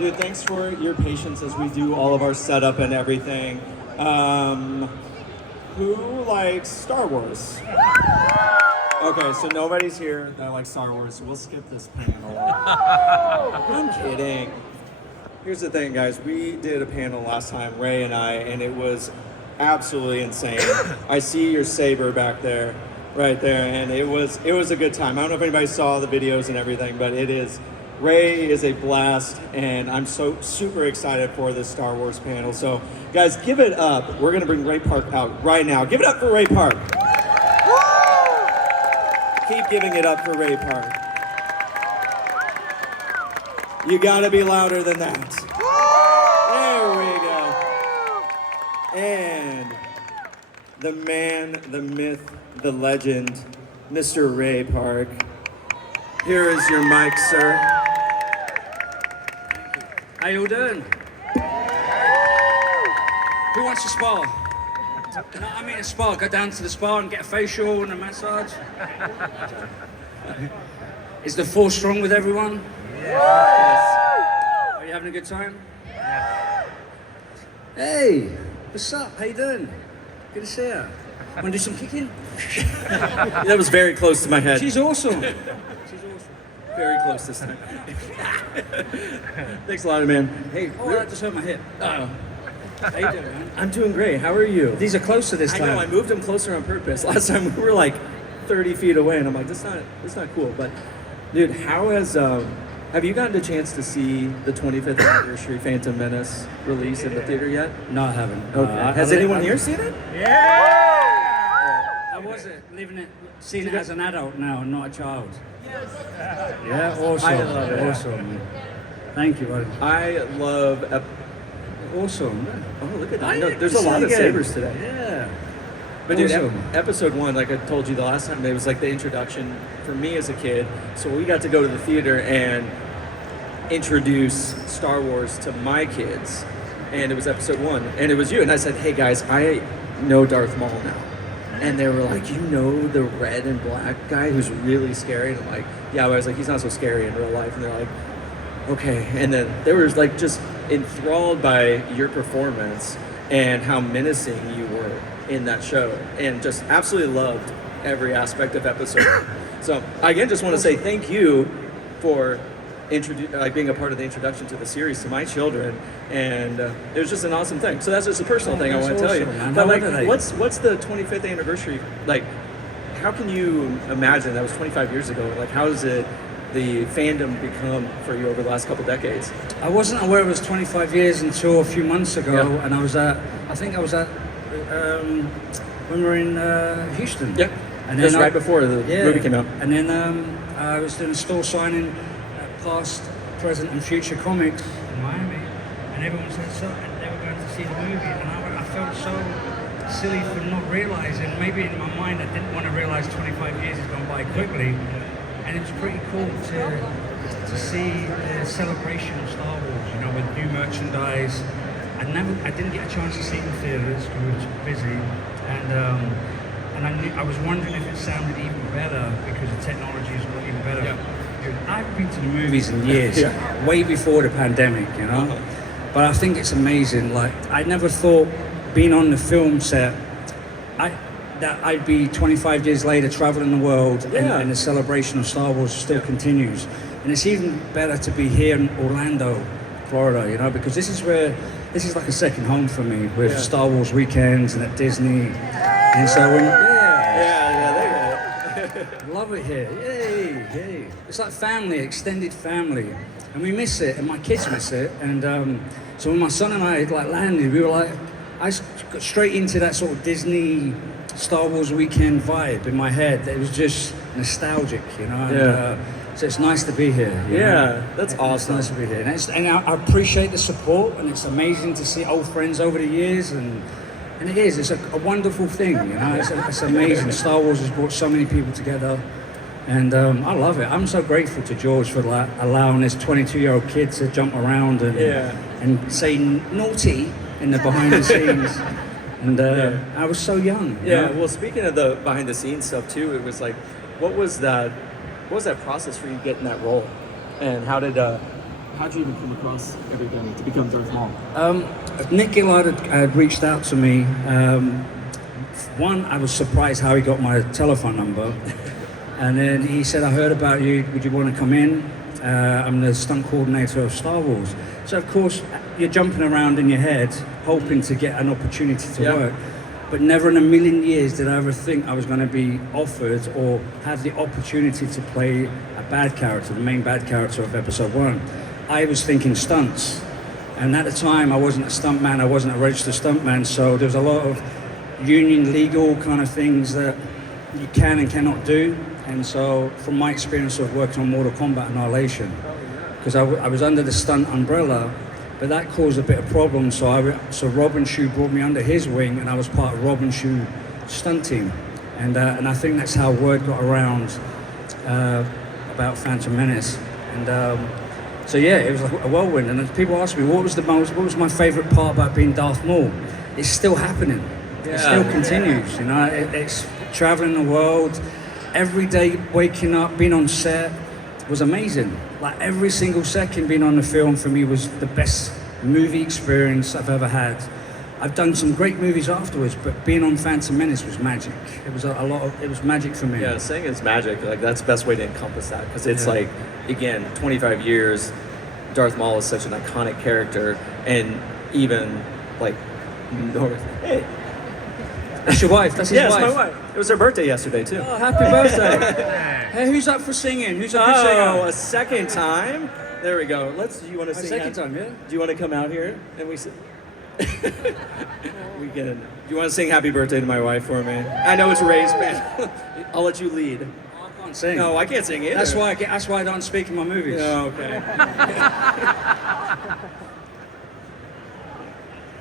Dude, thanks for your patience as we do all of our setup and everything. Who likes Star Wars? Okay, so nobody's here that likes Star Wars, so we'll skip this panel. I'm kidding. Here's the thing, guys. We did a panel last time, Ray and I, and it was absolutely insane. I see your saber back there, right there, and it was a good time. I don't know if anybody saw the videos and everything, but Ray is a blast, and I'm so super excited for this Star Wars panel. So, guys, give it up. We're gonna bring Ray Park out right now. Give it up for Ray Park. Keep giving it up for Ray Park. You gotta be louder than that. There we go. And the man, the myth, the legend, Mr. Ray Park. Here is your mic, sir. How you all doing? Who wants a spa? No, I mean a spa. Go down to the spa and get a facial and a massage. Is the force strong with everyone? Yes. Are you having a good time? Hey, what's up? How you doing? Good to see you. Want to do some kicking? That was very close to my head. She's awesome. Very close this time. Thanks a lot, man. Hey, Oh, I just hurt my hip. How you doing, man? I'm doing great. How are you? These are closer this I time. know, I moved them closer on purpose. Last time we were like 30 feet away, and I'm like, that's not cool. But, dude, how has, have you gotten a chance to see the 25th anniversary Phantom Menace release in the theater yet? No, I haven't. Okay. Has anyone here seen it? How was it seeing it as an adult now and not a child? Yes. Yeah, awesome. I love it. Awesome. Thank you, buddy. I love... Awesome. Oh, look at that. I No, like there's to a lot see of it. sabers today. Yeah. But dude, Awesome. episode 1, like I told you the last time, it was like the introduction for me as a kid. So we got to go to the theater and introduce Star Wars to my kids. And it was episode 1. And it was you. And I said, hey guys, I know Darth Maul now. And they were like, you know the red and black guy who's really scary? And I'm like, yeah, but I was like, he's not so scary in real life. And they're like, okay. And then they were like just enthralled by your performance and how menacing you were in that show, and just absolutely loved every aspect of episode. So I again just want to say thank you for being a part of the introduction to the series to my children, and it was just an awesome thing. So that's just a personal thing I want to tell you. Man. But like, what's the 25th anniversary like? How can you imagine that was 25 years ago? Like, how does the fandom become for you over the last couple decades? I wasn't aware it was 25 years until a few months ago, Yeah. and I was at when we were in Houston. Yeah, And just then right before the movie came out. And then I was doing a store signing at Past, Present, and Future Comics in Miami, and everyone said so, and they were going to see the movie, and I felt so silly for not realizing. Maybe in my mind I didn't want to realize 25 years has gone by quickly, and it was pretty cool to see the celebration of Star Wars, you know, with new merchandise. I didn't get a chance to see it in theaters because we were busy, and I was wondering if it sounded even better because the technology is got even better. Yeah. Dude, I've been to the movies in years, Yeah. way before the pandemic, you know. But I think it's amazing. Like, I never thought being on the film set, that I'd be 25 years later traveling the world, and the celebration of Star Wars still continues. And it's even better to be here in Orlando, Florida, you know, because this is like a second home for me with Star Wars weekends and at Disney. And so when, love it here. Yay. It's like family, extended family. And we miss it, and my kids miss it. And so when my son and I like landed, we were like, I got straight into that sort of Disney Star Wars weekend vibe in my head. It was just nostalgic, you know. And, so it's nice to be here. You know? That's awesome. It's nice to be here, and I appreciate the support, and it's amazing to see old friends over the years, and it is. It's a wonderful thing, you know. It's amazing. Star Wars has brought so many people together, and I love it. I'm so grateful to George for allowing this 22-year-old kid to jump around and say naughty in the behind the scenes. And I was so young. Yeah. You know? Well, speaking of the behind the scenes stuff too, it was like, what was that process for you getting that role, and how did how'd you even come across everything to become Darth Maul? Nick Gillard had reached out to me. One, I was surprised how he got my telephone number. And then he said, I heard about you, would you want to come in? I'm the stunt coordinator of Star Wars. So of course, you're jumping around in your head, hoping to get an opportunity to work. But never in a million years did I ever think I was going to be offered or have the opportunity to play a bad character, the main bad character of episode 1. I was thinking stunts. And at the time, I wasn't a stuntman, I wasn't a registered stuntman, so there was a lot of union legal kind of things that you can and cannot do. And so from my experience of working on Mortal Kombat Annihilation, because I was under the stunt umbrella, but that caused a bit of problems. So Robin Shue brought me under his wing, and I was part of Robin Shue stunt team. And I think that's how word got around about Phantom Menace. And so yeah, it was a whirlwind. And people ask me, what was my favorite part about being Darth Maul? It's still happening. It still continues, you know. It's traveling the world, every day waking up, being on set was amazing. Like every single second being on the film for me was the best movie experience I've ever had. I've done some great movies afterwards, but being on Phantom Menace was magic. It was it was magic for me. Yeah, saying it's magic, like that's the best way to encompass that, because it's like, again, 25 years, Darth Maul is such an iconic character, and even like, hey. That's your wife, that's his wife. Yeah, it's my wife. It was her birthday yesterday too. Oh, happy birthday. Hey, who's up for singing? Who's up for singing? A second time? There we go. Do you want to sing? Second time, yeah. Do you want to come out here and we can. Do you want to sing "Happy Birthday" to my wife for me? I know it's Ray's band. I'll let you lead. Oh, I can't sing. No, I can't sing either. That's why I don't speak in my movies. Oh, okay.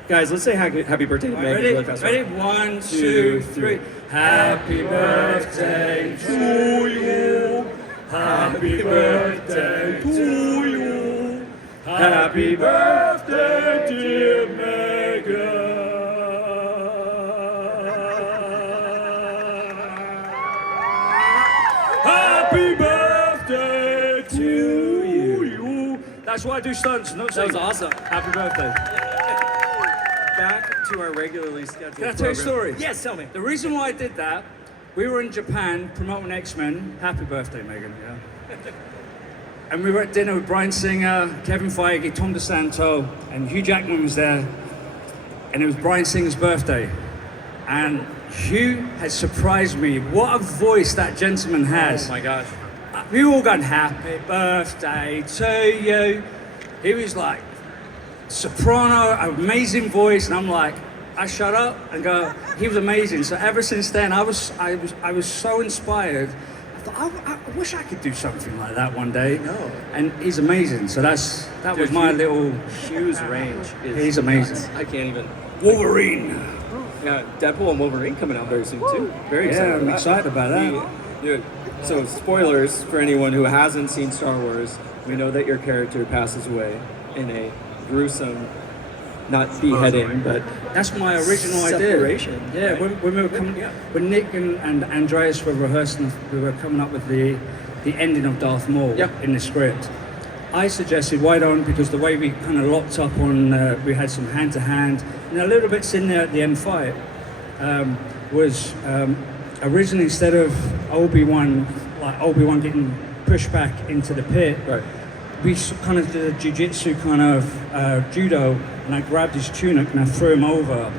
Guys, let's say happy birthday to Megan. Ready? really fast. Ready? 1, 2, 3. Happy birthday to you. Happy birthday to you. Happy birthday, dear Megan. Happy birthday to you. That's why I do stunts, not That was sing. awesome. Happy birthday. Back to our regularly scheduled Can I tell you a story? Yes, tell me. The reason why I did that, we were in Japan promoting X-Men. Happy birthday, Megan. Yeah. And we were at dinner with Bryan Singer, Kevin Feige, Tom DeSanto, and Hugh Jackman was there. And it was Bryan Singer's birthday. And Hugh had surprised me. What a voice that gentleman has. Oh my gosh. We all gone, happy birthday to you. He was like, soprano, amazing voice, and I'm like, I shut up and go, he was amazing. So ever since then, I was so inspired. I thought, I wish I could do something like that one day. No. And he's amazing. So that was my little. Hugh's range is He's amazing. nuts. I can't even. Wolverine. Yeah, Deadpool and Wolverine coming out very soon too. Very excited. Yeah, I'm excited about that. Dude, so spoilers for anyone who hasn't seen Star Wars. We know that your character passes away in a gruesome, not beheading, but That's my original separation. idea. Yeah, when we were coming, when Nick and Andreas were rehearsing, we were coming up with the ending of Darth Maul in the script. I suggested, why don't, because the way we kind of locked up on, we had some hand-to-hand, and a little bit in there at the end fight, was originally instead of Obi-Wan getting pushed back into the pit, Right. we kind of did a jiu-jitsu kind of judo, and I grabbed his tunic and I threw him over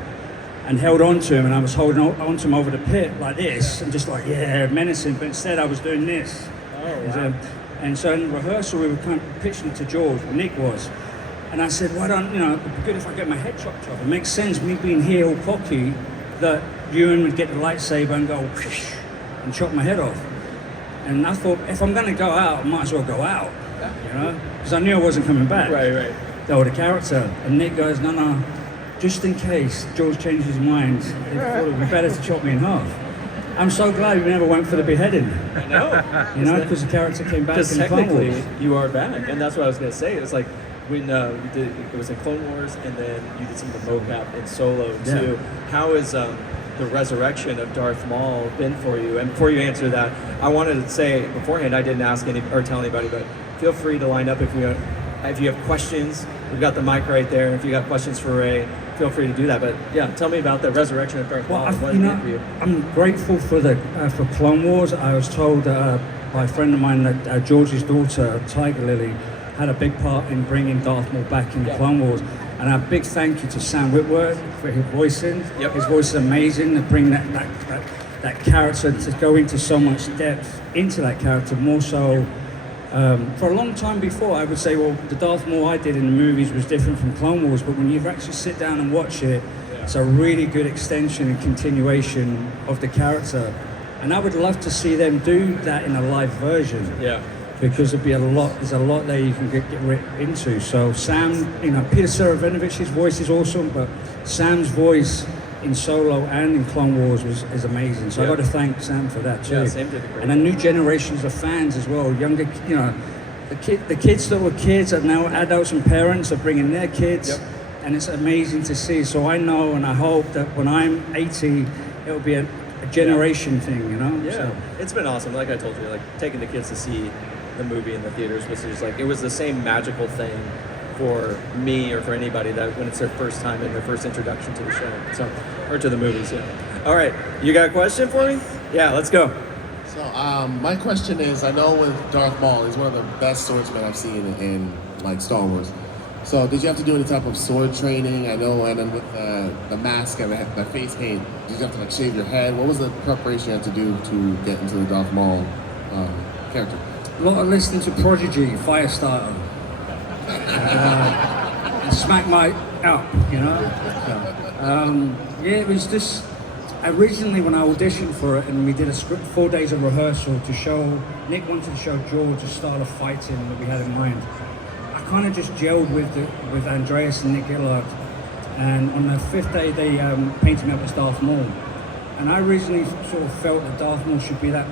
and held on to him, and I was holding on to him over the pit like this, and just like, menacing, but instead I was doing this. And so in rehearsal, we were kind of pitching it to George, Nick was. And I said, why don't, it'd be good if I get my head chopped off. It makes sense, me being here all cocky, that Ewan would get the lightsaber and go, whoosh, and chop my head off. And I thought, if I'm going to go out, I might as well go out, because I knew I wasn't coming back. Right. Or the character. And Nick goes, no, just in case George changes his mind, he thought it would be better to chop me in half. I'm so glad we never went for the beheading. I know. Because the character came back Because in the Clone technically Wars. you are back, and that's what I was gonna say. It was like when it was in Clone Wars, and then you did some of the mocap in Solo too. How has the resurrection of Darth Maul been for you? And before you answer that, I wanted to say beforehand, I didn't ask or tell anybody, but feel free to line up if you if you have questions, we've got the mic right there. If you got questions for Ray, feel free to do that. But yeah, tell me about the resurrection of Darth Maul. What did it mean for you? I'm grateful for the for Clone Wars. I was told by a friend of mine that George's daughter, Tiger Lily, had a big part in bringing Darth Maul back in Clone Wars. And a big thank you to Sam Witwer for his voicing. Yep. His voice is amazing to bring that character, to go into so much depth into that character, more so. For a long time before, I would say, well, the Darth Maul I did in the movies was different from Clone Wars, but when you actually sit down and watch it, it's a really good extension and continuation of the character. And I would love to see them do that in a live version. Yeah. Because there's a lot there you can get into. So Sam, Peter Serafinovic's voice is awesome, but Sam's voice in Solo and in Clone Wars is amazing. So I got to thank Sam for that too. Yeah, Sam did a great and then new generations of fans as well. Younger, the kids that were kids are now adults and parents are bringing their kids, and it's amazing to see. So I know and I hope that when I'm 80, it'll be a generation thing, Yeah, So. it's been awesome. Like I told you, like taking the kids to see the movie in the theaters was just like, it was the same magical thing for me or for anybody that when it's their first time and their first introduction to the show, or to the movies. Yeah. All right, you got a question for me? Yeah, let's go. So my question is, I know with Darth Maul, he's one of the best swordsmen I've seen in like Star Wars. So did you have to do any type of sword training? I know, and then with the mask and the face paint, did you have to like shave your head? What was the preparation you had to do to get into the Darth Maul character? A lot of listening to Prodigy, Firestarter. And Smack My Up, it was just, originally when I auditioned for it and we did a script, 4 days of rehearsal to show, Nick wanted to show George a style of fighting that we had in mind. I kind of just gelled with Andreas and Nick Gillard. And on the 5th day, they painted me up as Darth Maul. And I originally sort of felt that Darth Maul should be that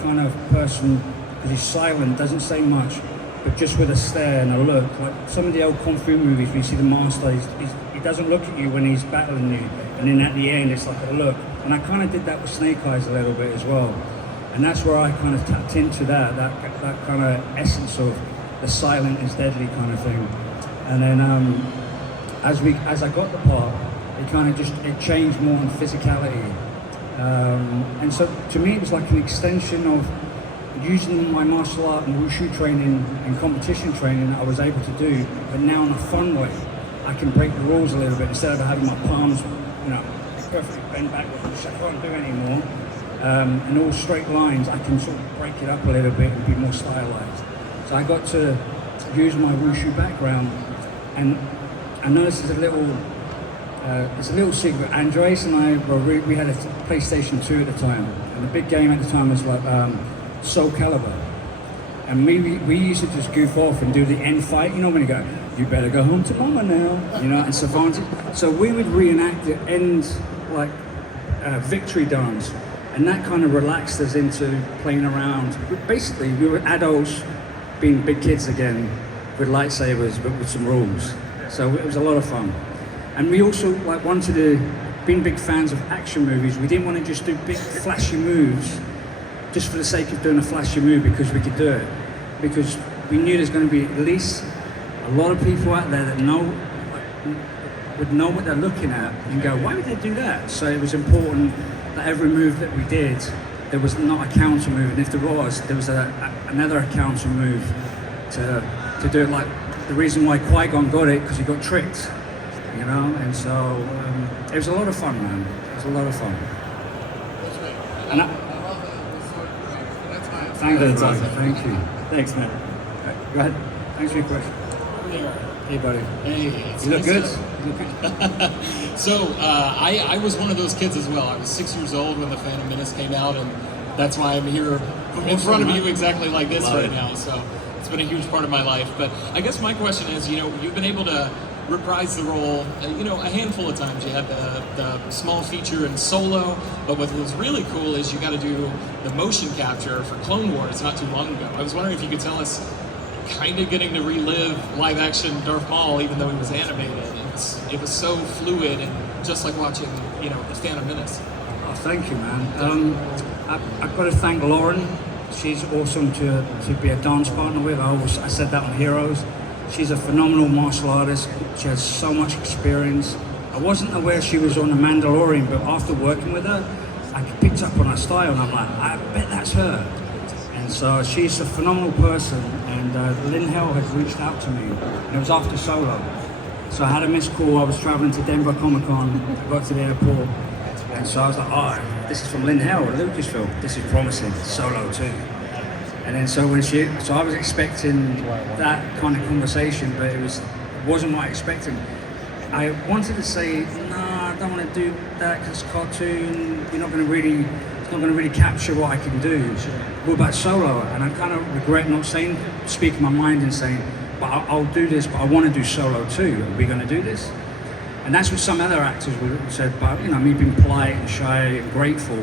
kind of person. He's silent, doesn't say much, but just with a stare and a look. Like some of the old Kung Fu movies, where you see the master, he doesn't look at you when he's battling you, and then at the end it's like a look. And I kind of did that with Snake Eyes a little bit as well. And that's where I kind of tapped into that kind of essence of the silent is deadly kind of thing. And then as I got the part, it changed more on physicality. And so to me it was like an extension of using my martial art and wushu training and competition training that I was able to do, but now in a fun way. I can break the rules a little bit instead of having my palms, perfectly bent backwards, which I can't do anymore. And all straight lines, I can sort of break it up a little bit and be more stylized. So I got to use my wushu background, and I know this is it's a little secret. Andreas and I we had a PlayStation 2 at the time, and the big game at the time was like Soul Calibur. And we used to just goof off and do the end fight, when you go, you better go home to mama now, and Savant. So we would reenact the end, victory dance, and that kind of relaxed us into playing around. Basically, we were adults being big kids again with lightsabers, but with some rules. So it was a lot of fun. And we also wanted to, being big fans of action movies, we didn't want to just do big flashy moves just for the sake of doing a flashy move because we could do it. Because we knew there's going to be at least a lot of people out there that would know what they're looking at and go, why would they do that? So it was important that every move that we did, there was not a counter move, and if there was another counter move to do it. Like the reason why Qui-Gon got it, because he got tricked, and so it was a lot of fun, man. It was a lot of fun. And thank you, That's awesome. Thank you. Thanks, man. Go ahead. Thanks for your question. Hey, buddy. Hey, You look good. You look good. So I was one of those kids as well. I was 6 years old when The Phantom Menace came out, and that's why I'm here in front of you exactly like this Love right it. now. So it's been a huge part of my life. But I guess my question is, you've been able to reprise the role, a handful of times. You had the small feature in Solo, but what was really cool is you got to do the motion capture for Clone Wars not too long ago. I was wondering if you could tell us, kind of getting to relive live action Darth Maul, even though he was animated. It was so fluid and just like watching, The Phantom Menace. Oh, thank you, man. I've got to thank Lauren. She's awesome to be a dance partner with. I said that on Heroes. She's a phenomenal martial artist. She has so much experience. I wasn't aware she was on The Mandalorian, but after working with her, I picked up on her style, and I'm like, I bet that's her. And so she's a phenomenal person, and Lynn Hell had reached out to me, and it was after Solo. So I had a missed call. I was traveling to Denver Comic Con. I got to the airport, and so I was like, oh, this is from Lynn Hell at Lucasfilm. This is promising. Solo too. And then so I was expecting that kind of conversation, but it wasn't what I expected. I wanted to say, no, I don't want to do that because cartoon, it's not going to really capture what I can do. What about Solo? And I kind of regret not speaking my mind and saying, but I'll do this, but I want to do Solo too. Are we going to do this? And that's what some other actors said, but me being polite and shy and grateful.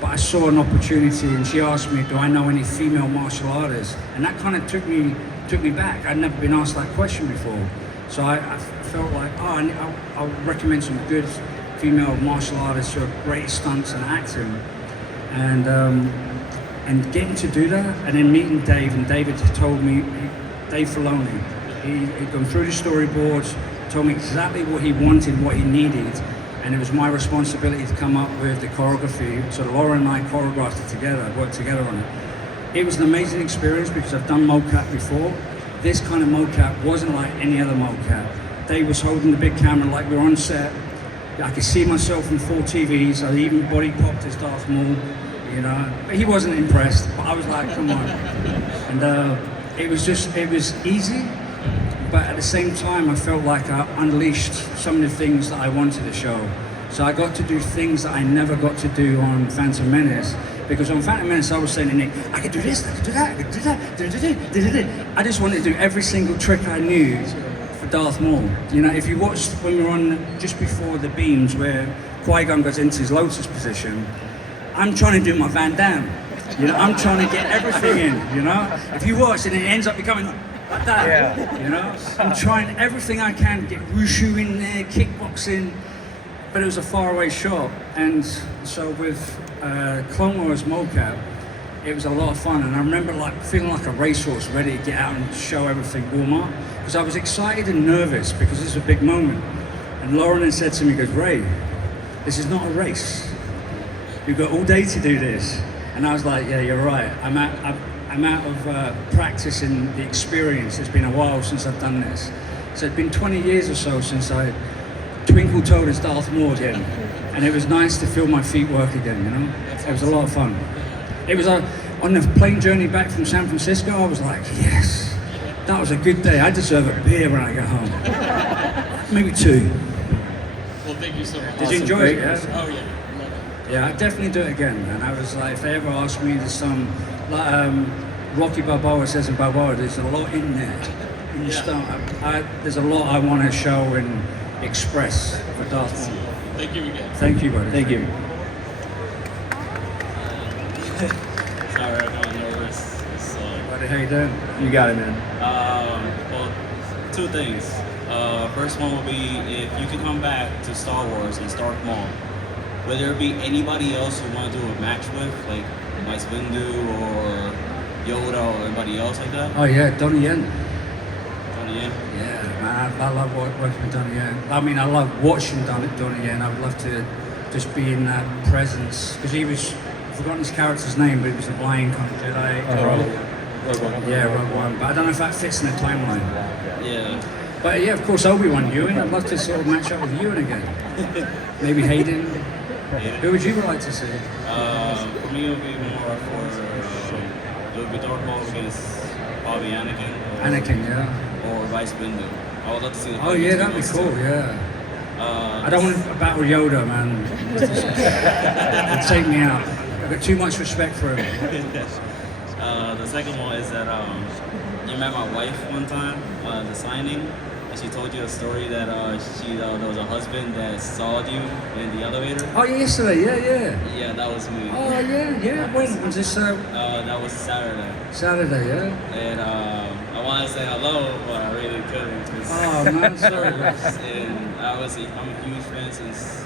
But I saw an opportunity, and she asked me, do I know any female martial artists? And that kind of took me back. I'd never been asked that question before. So I felt like, I'll recommend some good female martial artists who are great stunts and acting. And getting to do that, and then meeting Dave, and David told me, Dave Filoni, he'd gone through the storyboards, told me exactly what he wanted, what he needed, and it was my responsibility to come up with the choreography. So Laura and I choreographed it together, worked together on it. It was an amazing experience because I've done mocap before. This kind of mocap wasn't like any other mocap. Dave was holding the big camera like we're on set. I could see myself in 4 TVs. I even body popped as Darth Maul, But he wasn't impressed, but I was like, come on. And it was easy. But at the same time, I felt like I unleashed some of the things that I wanted to show. So I got to do things that I never got to do on Phantom Menace. Because on Phantom Menace, I was saying to Nick, I could do this, I could do that, I could do that. I just wanted to do every single trick I knew for Darth Maul. If you watched when we were on just before the beams where Qui-Gon goes into his lotus position, I'm trying to do my Van Damme. I'm trying to get everything in, If you watch and it ends up becoming like that, I'm trying everything I can to get Wushu in there, kickboxing, but it was a faraway shot. And so with Clone Wars mocap, it was a lot of fun, and I remember feeling like a racehorse ready to get out and show everything warm up, because I was excited and nervous because this is a big moment. And Lauren had said to me, goes, Ray, this is not a race. You've got all day to do this. And I was like, yeah, you're right. I'm out of practice and the experience. It's been a while since I've done this. So it's been 20 years or so since I twinkle-toed as Darth Maul again. And it was nice to feel my feet work again, It was a lot of fun. It was on the plane journey back from San Francisco, I was like, yes, that was a good day. I deserve a beer when I get home. Maybe 2. Well, thank you so much. Did you enjoy it? Yeah? Oh, yeah. Yeah, I'd definitely do it again. And I was like, if they ever ask me, there's some, Rocky Balboa says in Balboa, there's a lot in there. In the start. There's a lot I want to show and express for Darth Maul. Thank you again. Thank you, buddy. Thank you. Sorry, I'm kind of nervous. Buddy, how you doing? You got it, man. Well, 2 things. First one would be if you could come back to Star Wars and Darth Maul, would there be anybody else you want to do a match with, like Mace Windu or Yoda or anybody else like that? Oh yeah, Donnie Yen. Donnie Yen? Yeah, man, I love working with Donnie Yen. I mean, I love watching Donnie Yen. I would love to just be in that presence, because he was, I've forgotten his character's name, but he was a blind kind of Jedi. Rogue One. Yeah, Rogue One. But I don't know if that fits in the timeline. Yeah. But yeah, of course, Obi-Wan Ewan. I'd love to sort of match up with Ewan again. Maybe Hayden. Who would you like to see? For me, it would be more for, it would be Darth Maul against probably Anakin. Anakin, yeah. Or Vice Windu. I would love to see the Oh yeah, that'd be cool, yeah. I don't want to battle Yoda, man. It'd take me out. I've got too much respect for him. The second one is that you met my wife one time, the signing, and she told you a story that there was a husband that saw you in the elevator. Oh, yeah, yesterday, yeah. Yeah, that was me. Oh, yeah. When was this? That was Saturday. Saturday, yeah. And I wanted to say hello, but I really couldn't. Oh man, sorry. And I'm a huge fan since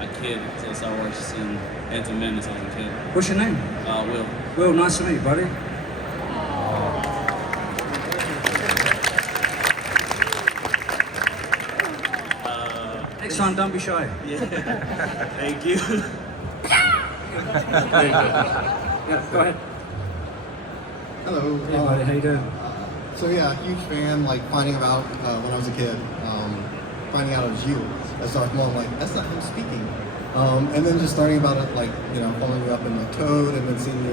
a kid, so Star Wars and Phantom Menace as a kid. What's your name? Will. Will, nice to meet you, buddy. Next time, don't be shy. Thank you. Yeah, go ahead. Hello. Hey, buddy, how you doing? So yeah, huge fan. Like finding out when I was a kid, finding out it was you as Darth Maul. I'm like, that's not him speaking. And then just learning about it, like following you up in the Toad, and then seeing you.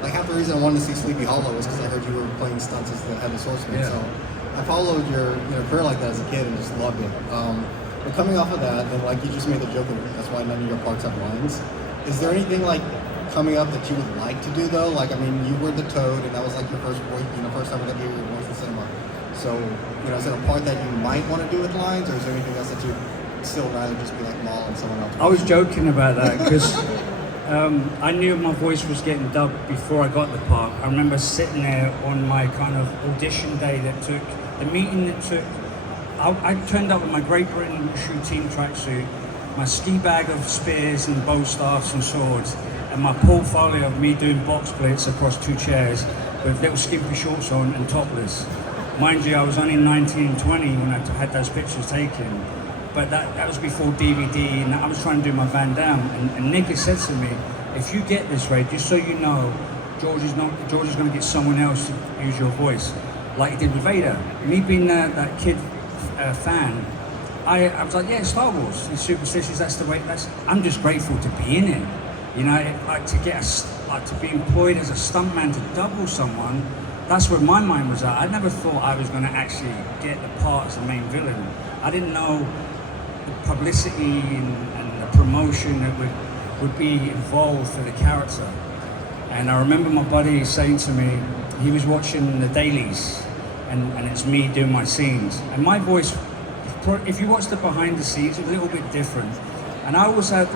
Like half the reason I wanted to see Sleepy Hollow was because I heard you were playing stunts as the head of Swordsman. Yeah. So I followed your career like that as a kid and just loved it. But coming off of that, and like you just made the joke of that's why none of your parts have lines. Is there anything like coming up that you would like to do though? Like I mean, you were the Toad, and that was like your first voice, first time we got to hear your voice in cinema. So is there a part that you might want to do with lines, or is there anything else that you'd still rather just be like Maul and someone else? I was joking about that because I knew my voice was getting dubbed before I got the part. I remember sitting there on my kind of audition day the meeting that took. I turned up with my Great Britain Wushu team tracksuit, my ski bag of spears and bow staffs and swords, and my portfolio of me doing box splits across 2 chairs with little skimpy shorts on and topless. Mind you, I was only 19, 20 when I had those pictures taken. But that was before DVD, and I was trying to do my Van Damme. And Nick had said to me, if you get this, Ray, just so you know, George is going to get someone else to use your voice, like he did with Vader. Me being that kid fan, I was like, yeah, Star Wars, it's superstitious. That's the way. I'm just grateful to be in it. Like to be employed as a stuntman to double someone. That's where my mind was at. I never thought I was going to actually get the part as the main villain. I didn't know the publicity and the promotion that would be involved for the character. And I remember my buddy saying to me, he was watching the dailies, and it's me doing my scenes. And my voice, if you watch the behind the scenes, it's a little bit different. And I always had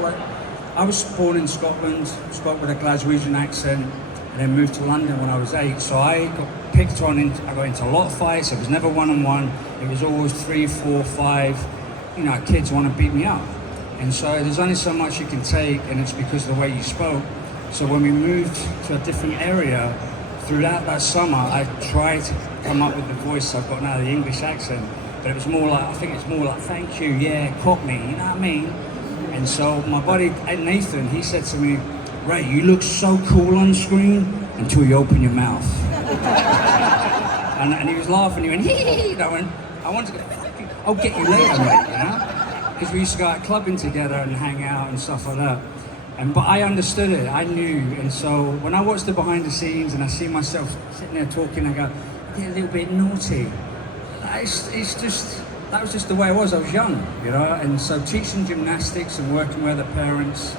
I was born in Scotland, spoke with a Glaswegian accent, and then moved to London when I was 8. So I got picked on, I got into a lot of fights. It was never one-on-one. It was always 3, 4, 5. Kids want to beat me up. And so there's only so much you can take, and it's because of the way you spoke. So when we moved to a different area, throughout that summer, I tried to come up with the voice I've got now, the English accent. But it was more like, thank you, yeah, Cockney, you know what I mean? And so my buddy Nathan, he said to me, Ray, you look so cool on screen until you open your mouth. and he was laughing, he went, hee. And I wanted to go, fuck you, I'll get you later, mate, Because we used to go out clubbing together and hang out and stuff like that. But I understood it, I knew. And so when I watched the behind the scenes and I see myself sitting there talking, I go, I get a little bit naughty. That was just the way I was young, And so teaching gymnastics and working with other parents,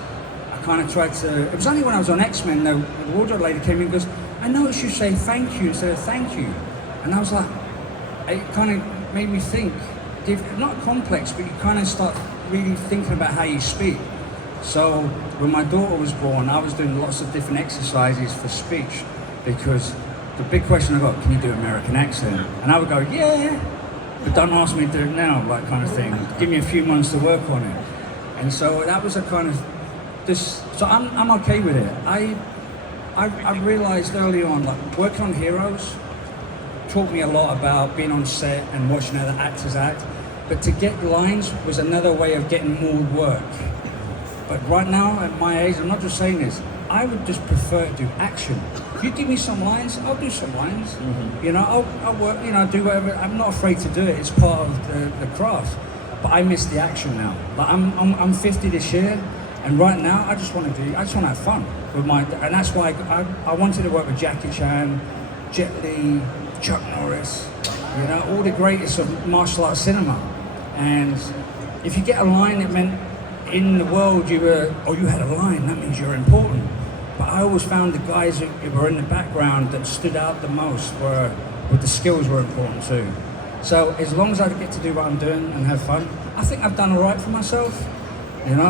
I kind of tried to, it was only when I was on X-Men, the wardrobe lady came in and goes, I noticed you say thank you instead of thank you. And I was like, it kind of made me think, not complex, but you kind of start really thinking about how you speak. So when my daughter was born, I was doing lots of different exercises for speech, because the big question I got, can you do American accent? And I would go, yeah, but don't ask me to do it now, like kind of thing. Give me a few months to work on it. And so that was a kind of, so I'm okay with it. I realized early on, like working on Heroes taught me a lot about being on set and watching other actors act. But to get lines was another way of getting more work. But right now, at my age, I'm not just saying this, I would just prefer to do action. If you give me some lines, I'll do some lines. Mm-hmm. I'll work, do whatever. I'm not afraid to do it. It's part of the craft. But I miss the action now. Like I'm 50 this year, and right now I just want to have fun with and that's why I wanted to work with Jackie Chan, Jet Li, Chuck Norris, all the greatest of martial arts cinema. And if you get a line that meant in the world you had a line, that means you're important. But I always found the guys who were in the background that stood out the most with the skills were important too. So as long as I get to do what I'm doing and have fun, I think I've done all right for myself,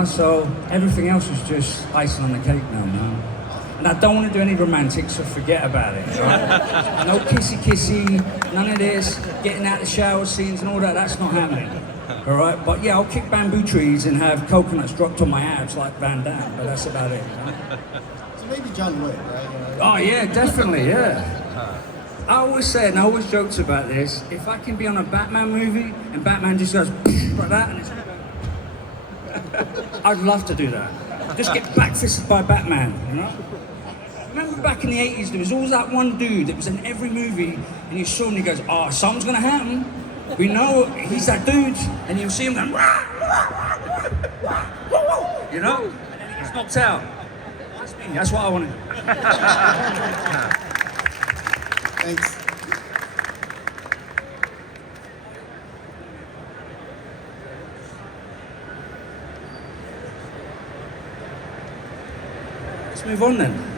so everything else is just icing on the cake now, man. And I don't want to do any romantic, so forget about it, right? No kissy, none of this, getting out the shower scenes and all that, that's not happening. All right, but yeah, I'll kick bamboo trees and have coconuts dropped on my abs like Van Damme, but that's about it. So maybe John Wick, right? Oh yeah, definitely, yeah. I always said, and I always joked about this, if I can be on a Batman movie and Batman just goes like that, and it's I'd love to do that. Just get back-fisted by Batman, you know? Remember back in the 80s, there was always that one dude that was in every movie, and you saw him and he goes, oh, something's gonna happen. We know he's that dude, and you'll see him going, wah, wah, wah, wah, wah, wah, you know? And then he gets knocked out. That's me, that's what I wanted. Thanks. Let's move on then.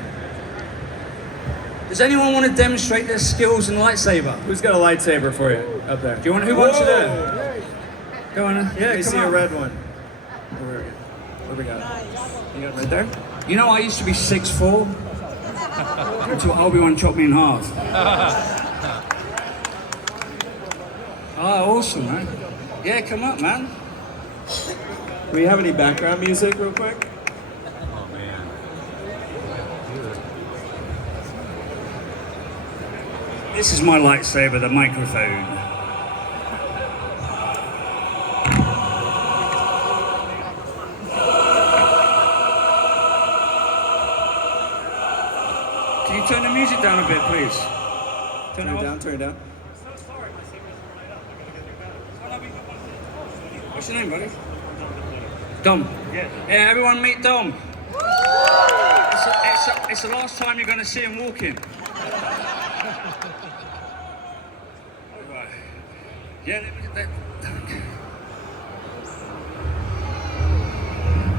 Does anyone want to demonstrate their skills in lightsaber? Who's got a lightsaber for you up there? Do you want? Who wants to do it? Go on. Yeah, you come see on. a red one. Where we got? You got it right there? You know, I used to be 6'4" until Obi-Wan chopped me in half. Oh, awesome, man. Yeah, come up, man. Do we have any background music real quick? This is my lightsaber, the microphone. Can you turn the music down a bit, please? Turn it down, turn it down. What's your name, buddy? Dom. Yeah, everyone meet Dom. It's the last time you're going to see him walking. Right. Yeah,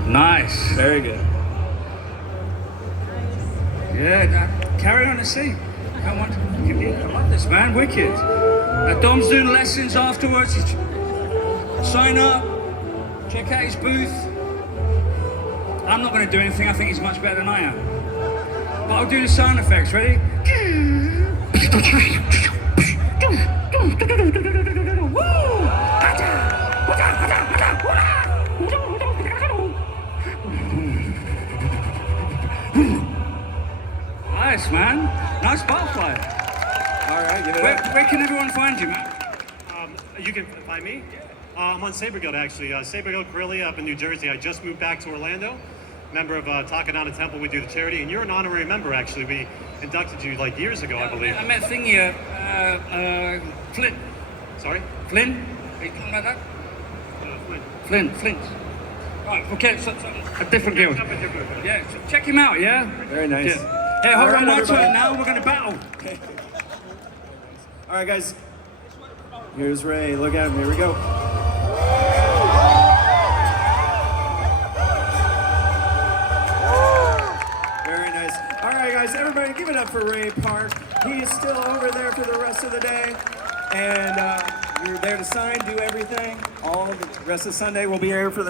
nice. Very good. Yeah, carry on the scene. Come on, I love this, man. Wicked. Dom's doing lessons afterwards. Sign up. Check out his booth. I'm not going to do anything. I think he's much better than I am. But I'll do the sound effects. Ready? Nice, man. Nice butterfly. All right, give it up. Where can everyone find you, man? You can find me. I'm on Saber Guild actually. Saber Guild Corellia up in New Jersey. I just moved back to Orlando. Member of Takadana Temple. We do the charity, and you're an honorary member actually. We inducted you like years ago, I believe. I met Thingy, Flint. Sorry? Flynn? Are you talking about that? Flint. Right, okay, so a different guild. Yeah, so check him out, yeah? Very nice. Yeah. Hey, hold All on, right, my everybody. turn now. We're going to battle. All right, guys. Here's Ray. Look at him. Here we go. Very nice. All right, guys. Everybody, give it up for Ray Park. He is still over there for the rest of the day. And you're there to sign, do everything. All the rest of Sunday, we'll be here for the